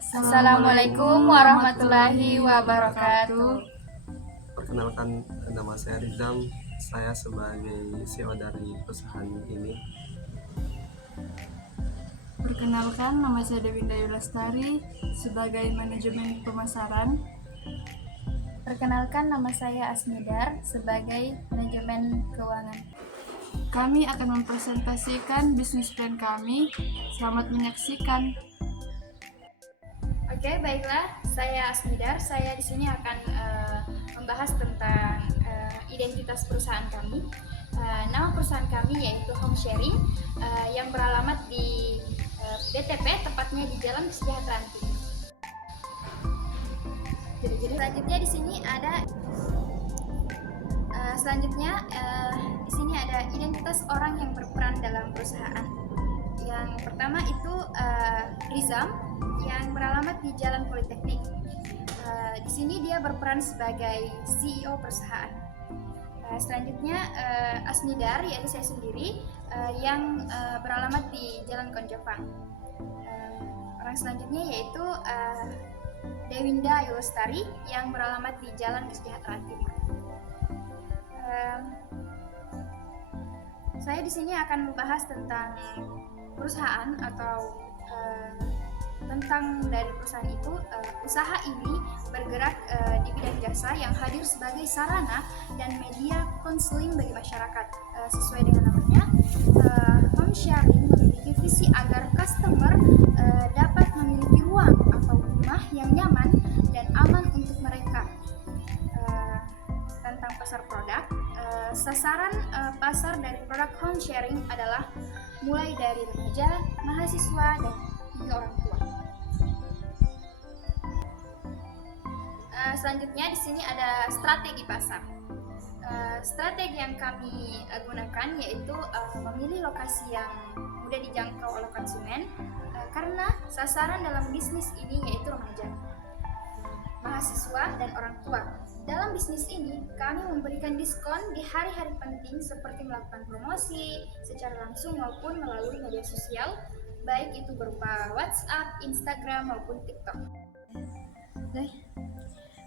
Assalamualaikum warahmatullahi wabarakatuh. Perkenalkan, nama saya Rizam. Saya sebagai CEO dari perusahaan ini. Perkenalkan, nama saya Dewinda Yulastari sebagai manajemen pemasaran. Perkenalkan, nama saya Asmidar sebagai manajemen keuangan. Kami akan mempresentasikan bisnis plan kami. Selamat menyaksikan. Oke, baiklah. Saya Asmidar. Saya di sini akan membahas tentang identitas perusahaan kami. Nama perusahaan kami yaitu Home Sharing yang beralamat di BTP, tepatnya di Jalan Kesejahteraan Timur. Selanjutnya di sini ada di sini ada identitas orang yang berperan dalam perusahaan. Yang pertama itu Rizam yang beralamat di Jalan Politeknik. Di sini dia berperan sebagai CEO perusahaan. Selanjutnya Asmidar, yaitu saya sendiri yang beralamat di Jalan Konjopang. Orang selanjutnya yaitu Dewinda Yulastari yang beralamat di Jalan Kesejahteraan Timur. Saya di sini akan membahas tentang perusahaan atau tentang dari perusahaan itu. Usaha ini bergerak di bidang jasa yang hadir sebagai sarana dan media konseling bagi masyarakat. Sesuai dengan namanya, Home Sharing memiliki visi agar customer dapat memiliki ruang atau rumah yang nyaman dan aman untuk mereka. Tentang pasar produk, sasaran pasar dari produk Home Sharing adalah mulai dari remaja, mahasiswa, dan hingga orang tua. Selanjutnya di sini ada strategi pasar. Strategi yang kami gunakan yaitu memilih lokasi yang mudah dijangkau oleh konsumen karena sasaran dalam bisnis ini yaitu remaja, mahasiswa, dan orang tua. Dalam bisnis ini, kami memberikan diskon di hari-hari penting seperti melakukan promosi secara langsung maupun melalui media sosial, baik itu berupa WhatsApp, Instagram, maupun TikTok.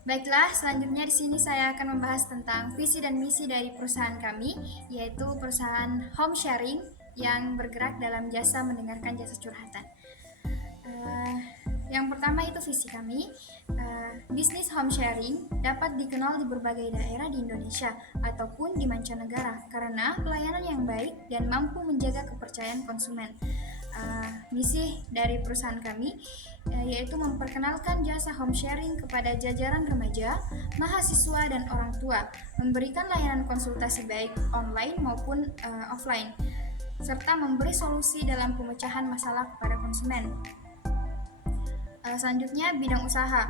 Baiklah, selanjutnya di sini saya akan membahas tentang visi dan misi dari perusahaan kami, yaitu perusahaan Home Sharing yang bergerak dalam jasa mendengarkan jasa curhatan. Yang pertama itu visi kami, bisnis home sharing dapat dikenal di berbagai daerah di Indonesia ataupun di mancanegara karena pelayanan yang baik dan mampu menjaga kepercayaan konsumen. Misi dari perusahaan kami yaitu memperkenalkan jasa home sharing kepada jajaran remaja, mahasiswa, dan orang tua, memberikan layanan konsultasi baik online maupun offline, serta memberi solusi dalam pemecahan masalah kepada konsumen. Selanjutnya bidang usaha.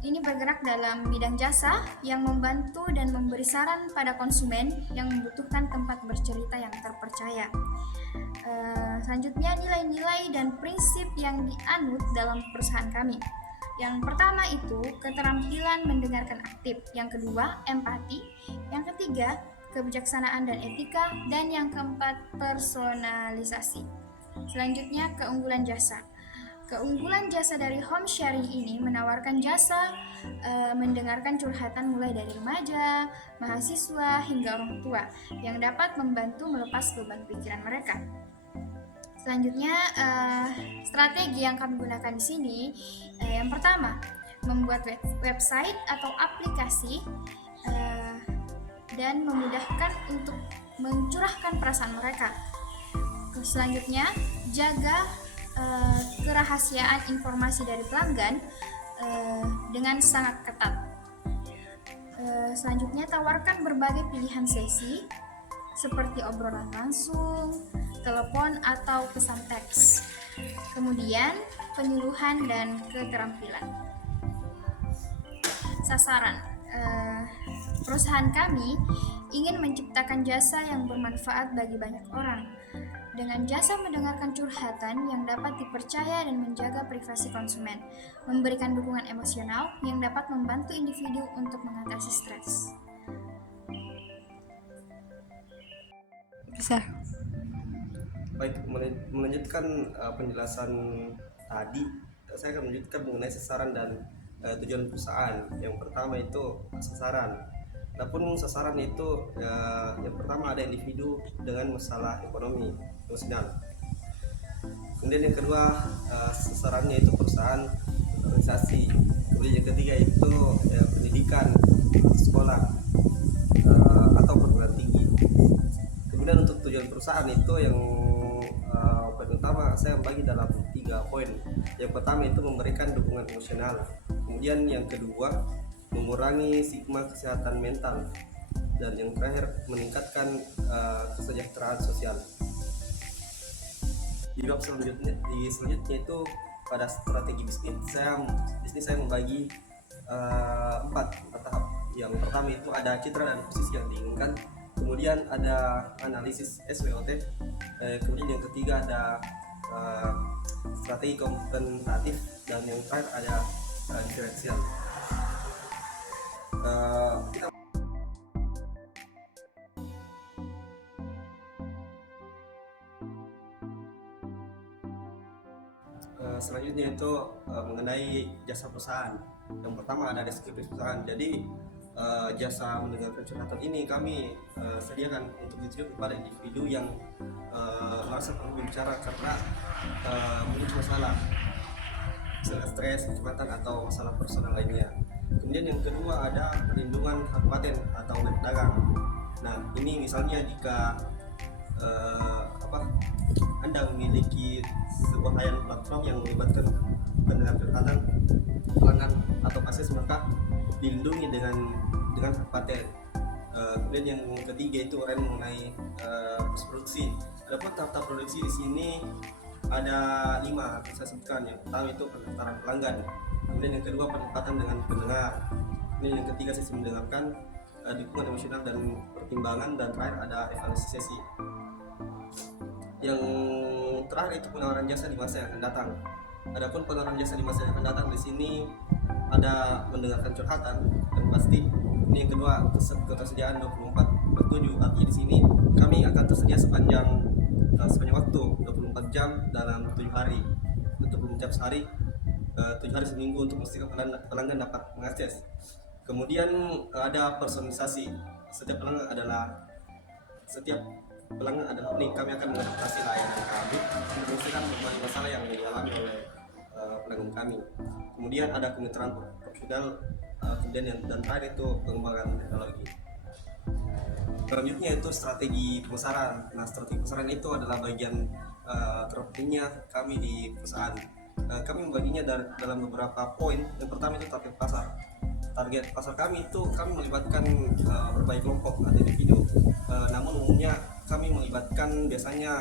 Ini bergerak dalam bidang jasa yang membantu dan memberi saran pada konsumen yang membutuhkan tempat bercerita yang terpercaya. Selanjutnya nilai-nilai dan prinsip yang dianut dalam perusahaan kami. Yang pertama itu keterampilan mendengarkan aktif, yang kedua empati, yang ketiga kebijaksanaan dan etika, dan yang keempat personalisasi. Selanjutnya keunggulan jasa. Keunggulan jasa dari home sharing ini menawarkan jasa mendengarkan curhatan mulai dari remaja, mahasiswa, hingga orang tua yang dapat membantu melepas beban pikiran mereka. Selanjutnya strategi yang kami gunakan di sini, yang pertama membuat website atau aplikasi dan memudahkan untuk mencurahkan perasaan mereka. Selanjutnya jaga kerahasiaan informasi dari pelanggan dengan sangat ketat. Selanjutnya tawarkan berbagai pilihan sesi seperti obrolan langsung, telepon, atau pesan teks. Kemudian penyuluhan dan keterampilan. Sasaran. Perusahaan kami ingin menciptakan jasa yang bermanfaat bagi banyak orang. Dengan jasa mendengarkan curhatan yang dapat dipercaya dan menjaga privasi konsumen, memberikan dukungan emosional yang dapat membantu individu untuk mengatasi stres. Bisa. Baik, melanjutkan penjelasan tadi, saya akan melanjutkan mengenai sasaran dan tujuan perusahaan. Yang pertama itu sasaran. Adapun sasaran itu yang pertama ada individu dengan masalah ekonomi sosial. Kemudian yang kedua sasarannya itu perusahaan, organisasi. Kemudian yang ketiga itu pendidikan, sekolah atau perguruan tinggi. Kemudian untuk tujuan perusahaan itu yang poin utama saya membagi dalam 3 poin. Yang pertama itu memberikan dukungan emosional. Kemudian yang kedua mengurangi stigma kesehatan mental. Dan yang terakhir meningkatkan kesejahteraan sosial. Di bab selanjutnya itu pada strategi bisnis saya membagi 4 tahap. Yang pertama itu ada citra dan posisi yang diinginkan, kemudian ada analisis SWOT, kemudian yang ketiga ada strategi kompetitif, dan yang terakhir ada diferensial. Selanjutnya itu mengenai jasa perusahaan. Yang pertama ada deskripsi perusahaan. Jadi jasa mendengarkan curhatan ini kami sediakan untuk ditujukan kepada individu yang merasa perlu bicara karena mungkin masalah stres, kecemasan atau masalah personal lainnya. Kemudian yang kedua ada perlindungan hak paten atau merek dagang. Nah ini misalnya jika Anda memiliki sebuah layanan platform yang melibatkan pendengar curhatan, pelanggan atau akses, maka dilindungi dengan hak paten. Kemudian yang ketiga itu mengenai produksi. Adapun tahap produksi di sini ada 5 saya sebutkan. Yang pertama itu pendaftaran pelanggan, kemudian yang kedua penempatan dengan pendengar, kemudian yang ketiga sesi mendengarkan, dukungan emosional dan pertimbangan, dan terakhir ada evaluasi sesi. Yang terakhir itu penawaran jasa di masa yang akan datang. Adapun penawaran jasa di masa yang akan datang di sini ada mendengarkan curhatan dan pasti. Ini yang kedua ketersediaan 24/7, artinya di sini kami akan tersedia sepanjang waktu 24 jam dalam 7 hari, 24 jam sehari, 7 hari seminggu untuk memastikan pelanggan dapat mengakses. Kemudian ada personalisasi. Setiap pelanggan adalah ini kami akan mengadaptasi layanan kami untuk menyelesaikan berbagai masalah yang dialami oleh pelanggan kami. Kemudian ada kemitraan profesional, kemudian dan terakhir itu pengembangan teknologi. Selanjutnya itu strategi pemasaran. Nah, strategi pemasaran itu adalah bagian terpentingnya kami di perusahaan. Kami membaginya dalam beberapa poin. Yang pertama itu target pasar. Target pasar kami itu kami melibatkan berbagai kelompok atau individu. Namun umumnya kami melibatkan biasanya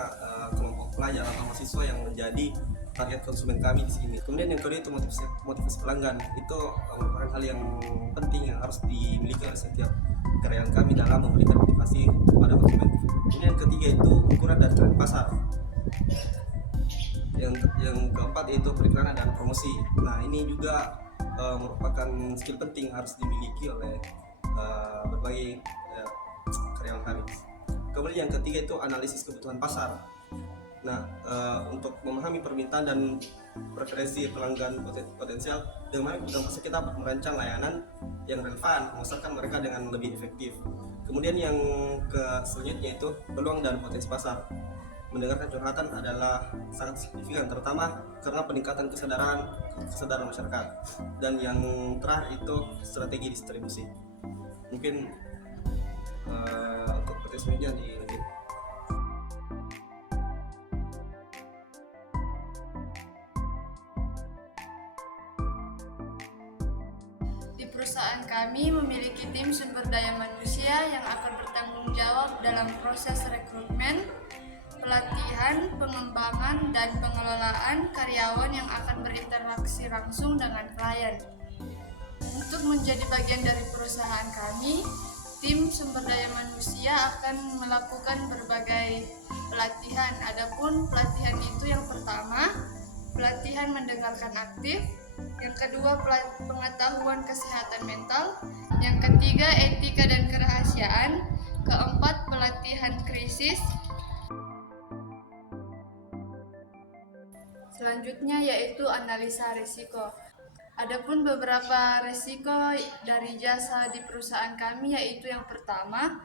kelompok pelajar atau mahasiswa yang menjadi target konsumen kami di sini. Kemudian yang kedua itu motivasi pelanggan. Itu merupakan hal yang penting yang harus dimiliki oleh setiap karyawan kami dalam memberikan motivasi kepada konsumen. Kemudian yang ketiga itu ukuran dan tren pasar. Yang keempat itu periklanan dan promosi. Nah ini juga merupakan skill penting harus dimiliki oleh berbagai karyawan kami. Kemudian yang ketiga itu analisis kebutuhan pasar. Nah, untuk memahami permintaan dan preferensi pelanggan potensial, dengan kebutuhan pasar kita dapat merancang layanan yang relevan, memasarkan mereka dengan lebih efektif. Kemudian yang selanjutnya itu peluang dan potensi pasar. Mendengarkan curhatan adalah sangat signifikan, terutama karena peningkatan kesadaran masyarakat. Dan yang terakhir itu strategi distribusi. Mungkin untuk partisipasinya dilanjut. Di perusahaan kami memiliki tim sumber daya manusia yang akan bertanggung jawab dalam proses rekrutmen, pelatihan, pengembangan, dan pengelolaan karyawan yang akan berinteraksi langsung dengan klien. Untuk menjadi bagian dari perusahaan kami, tim sumber daya manusia akan melakukan berbagai pelatihan. Adapun pelatihan itu yang pertama, pelatihan mendengarkan aktif, yang kedua pengetahuan kesehatan mental, yang ketiga etika dan kerahasiaan, keempat pelatihan krisis, Selanjutnya yaitu analisa risiko. Adapun beberapa risiko dari jasa di perusahaan kami yaitu yang pertama,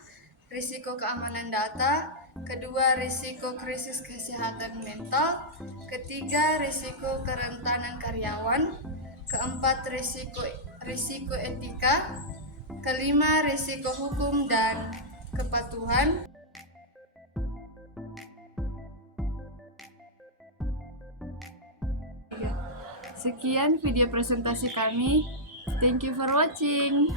risiko keamanan data, kedua risiko krisis kesehatan mental, ketiga risiko kerentanan karyawan, keempat risiko etika, kelima risiko hukum dan kepatuhan. Sekian video presentasi kami. Thank you for watching.